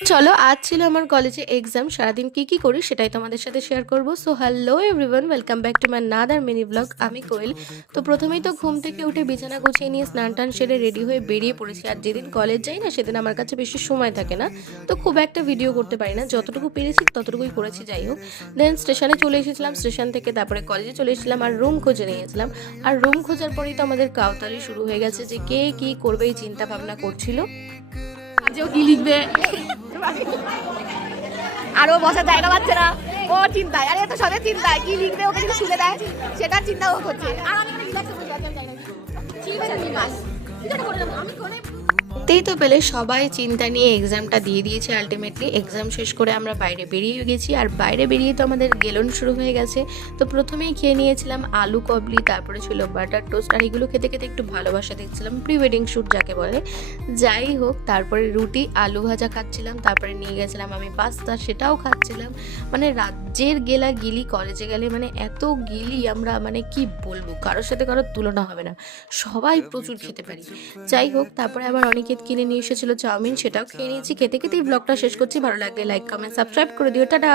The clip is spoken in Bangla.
চলো আজ ছিল আমার কলেজে এক্সাম। সারাদিন কি করি সেটাই তোমাদের সাথে শেয়ার করব। So hello everyone, welcome back to my another mini blog. আমি কোয়েল। তো প্রথমেই তো ঘুম থেকে উঠে বিছানা গুছিয়ে নিয়ে স্নান টান সেরে রেডি হয়ে বেরিয়ে পড়েছি। আর যেদিন কলেজ যাই না সেদিন আমার কাছে বেশি সময় থাকে না, তো খুব একটা ভিডিও করতে পারি না। যতটুকু পেরেছি ততটুকুই করেছি, যাই হোক। দেন স্টেশনে চলে এসেছিলাম, স্টেশন থেকে তারপরে কলেজে চলে এসেছিলাম আর রুম খুঁজে নিয়েছিলাম। আর রুম খোঁজার পরেই তো আমাদের কাউতালি শুরু হয়ে গেছে যে কে কি করবে এই চিন্তা ভাবনা করছিল। আজও কি লিখবে আরো বসার জায়গা পাচ্ছে না, ও চিন্তায়, আরে তো সবে চিন্তায় কি লিখবে, ওকে যদি শুনে দেয় সেটা চিন্তা ও করছে। আর আমি রিল্যাক্সে বসে আছি, আমি জানি না ঠিক আছে আমি বাস ঠিক আছে করে দেবো আমি কোনে। দেখতেই তো পেলে সবাই চিন্তা নিয়ে এক্সামটা দিয়ে দিয়েছে। আলটিমেটলি এক্সাম শেষ করে আমরা বাইরে বেরিয়ে গেছি। আর বাইরে বেরিয়ে তো আমাদের গেলন শুরু হয়ে গেছে। তো প্রথমেই খেয়ে নিয়েছিলাম আলু কবলি, তারপরে ছিল বাটার টোস্ট। আর এগুলো খেতে খেতে একটু ভালোবাসা দেখছিলাম, প্রি ওয়েডিং শ্যুট যাকে বলে। যাই হোক, তারপরে রুটি আলু ভাজা খাচ্ছিলাম, তারপরে নিয়ে গেছিলাম আমি পাস্তা, সেটাও খাচ্ছিলাম। মানে রাজ্যের গেলা গিলি, কলেজে গেলে মানে এত গিলি আমরা, মানে কি বলবো, কারোর সাথে কারোর তুলনা হবে না। সবাই প্রচুর খেতে পারি। যাই হোক, তারপরে আবার অনেকে কিনে নিয়ে এসেছিল চাউমিন, সেটাও খেয়ে নিয়েছি। খেতে খেতেই ব্লগটা শেষ করছি। ভালো লাগলে লাইক কমেন্ট সাবস্ক্রাইব করে দিও। টাটা।